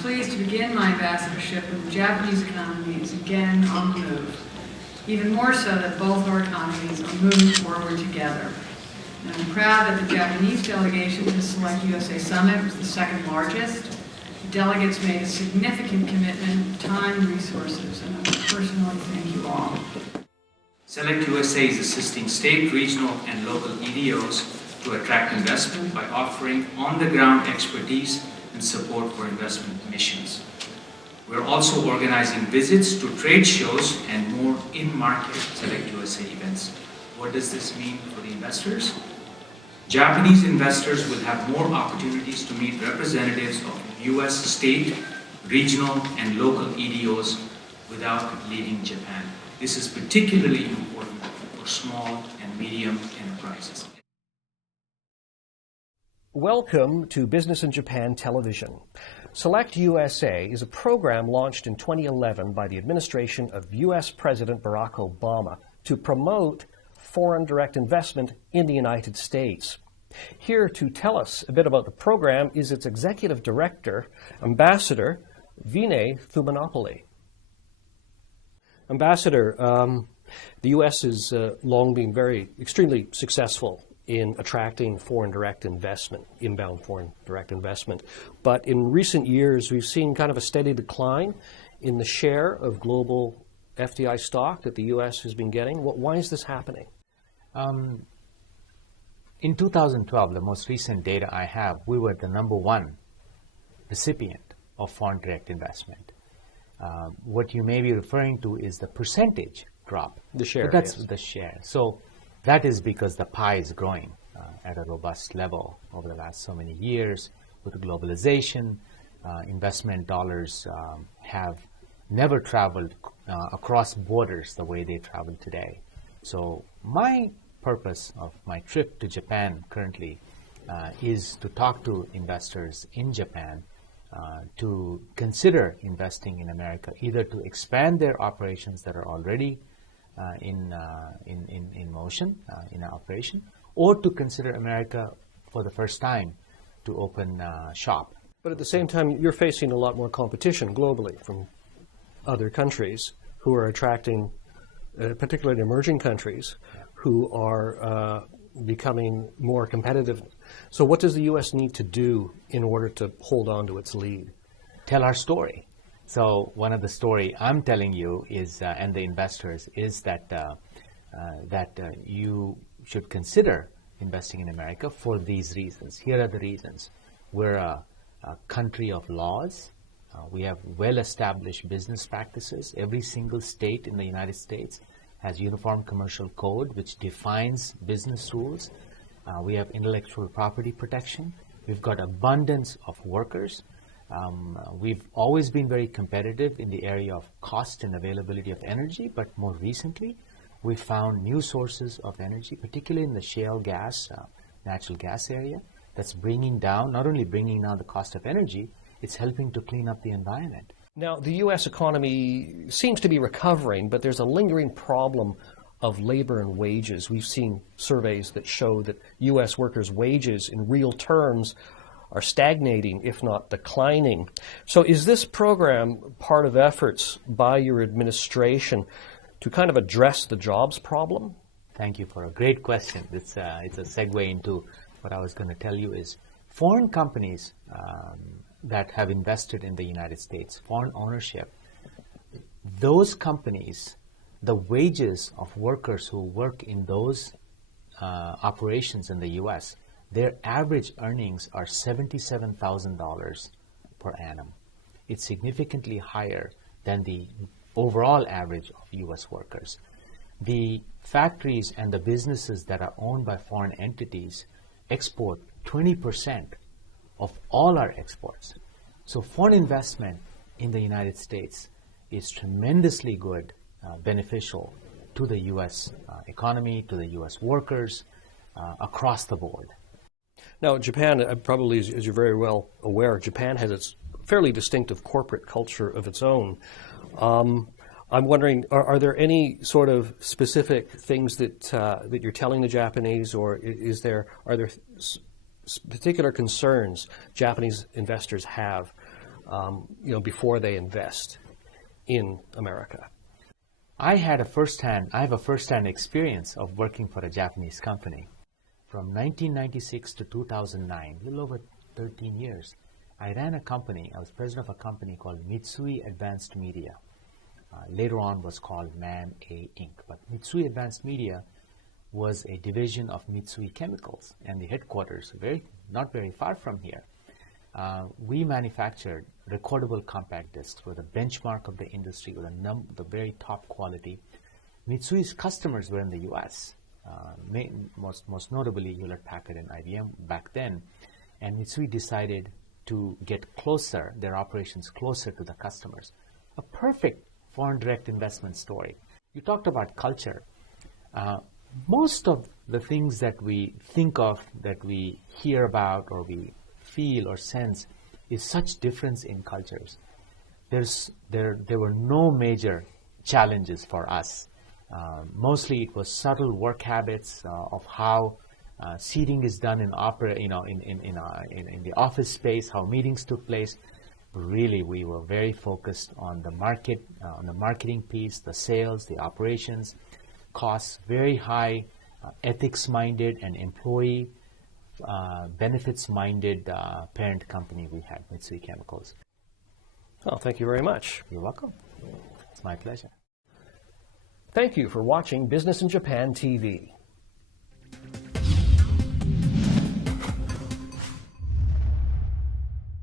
pleased to begin my ambassadorship when the Japanese economy is again on the move. Even more so that both our economies are moving forward together. And I'm proud that the Japanese delegation to the SelectUSA Summit was the second largest. The delegates made a significant commitment of time and resources, and I personally thank you all. SelectUSA is assisting state, regional, and local EDOs to attract investment by offering on-the-ground expertise and support for investment missions. We're also organizing visits to trade shows and more in-market SelectUSA events. What does this mean for the investors? Japanese investors will have more opportunities to meet representatives of U.S. state, regional, and local EDOs without leaving Japan. This is particularly important for small and medium enterprises. Welcome to Business in Japan Television. SelectUSA is a program launched in 2011 by the administration of U.S. President Barack Obama to promote foreign direct investment in the United States. Here to tell us a bit about the program is its Executive Director, Ambassador Vinay Thumanapalli. Ambassador, the U.S. has long been extremely successful in attracting foreign direct investment, inbound foreign direct investment. But in recent years, we've seen kind of a steady decline in the share of global FDI stock that the U.S. has been getting. Why is this happening? In 2012, the most recent data I have, we were the #1 recipient of foreign direct investment. What you may be referring to is the percentage drop. The share, but that's yes. The share. So that is because the pie is growing at a robust level over the last so many years. With globalization, investment dollars have never traveled across borders the way they travel today. So my purpose of my trip to Japan currently is to talk to investors in Japan to consider investing in America, either to expand their operations that are already in motion, in operation, or to consider America for the first time to open shop. But at the same time, you're facing a lot more competition globally from other countries who are attracting, particularly emerging countries, who are becoming more competitive. So what does the U.S. need to do in order to hold on to its lead? Tell our story. So one of the story I'm telling you is, and the investors, is that you should consider investing in America for these reasons. Here are the reasons. We're a country of laws. We have well-established business practices. Every single state in the United States has Uniform Commercial Code, which defines business rules. We have intellectual property protection. We've got abundance of workers. We've always been very competitive in the area of cost and availability of energy, but more recently, we found new sources of energy, particularly in the shale gas, natural gas area, that's not only bringing down the cost of energy, it's helping to clean up the environment. Now, the U.S. economy seems to be recovering, but there's a lingering problem of labor and wages. We've seen surveys that show that U.S. workers' wages in real terms are stagnating, if not declining. So is this program part of efforts by your administration to kind of address the jobs problem? Thank you for a great question. It's a segue into what I was going to tell you is foreign companies that have invested in the United States, foreign ownership, those companies, the wages of workers who work in those operations in the U.S., their average earnings are $77,000 per annum. It's significantly higher than the overall average of U.S. workers. The factories and the businesses that are owned by foreign entities export 20% of all our exports. So foreign investment in the United States is tremendously good, beneficial to the U.S. economy, to the U.S. workers, across the board. Now, Japan, probably as you're very well aware, Japan has its fairly distinctive corporate culture of its own. I'm wondering, are there any sort of specific things that you're telling the Japanese, or are there particular concerns Japanese investors have before they invest in America? I have a first-hand experience of working for a Japanese company. From 1996 to 2009, a little over 13 years, I ran a company. I was president of a company called Mitsui Advanced Media. Later on was called MAN-A Inc. But Mitsui Advanced Media was a division of Mitsui Chemicals, and the headquarters not very far from here. We manufactured recordable compact discs with a benchmark of the industry with the very top quality. Mitsui's customers were in the U.S., most notably Hewlett-Packard and IBM back then, and Mitsui decided to get their operations closer to the customers. A perfect foreign direct investment story. You talked about culture. Most of the things that we think of, that we hear about or we feel or sense is such difference in cultures. There were no major challenges for us. Mostly it was subtle work habits of how seating is done in the office space, how meetings took place. Really, we were very focused on the market, on the marketing piece, the sales, the operations, costs, very high, ethics-minded and employee benefits-minded parent company we had, Mitsui Chemicals. Oh, thank you very much. You're welcome. It's my pleasure. Thank you for watching Business in Japan TV.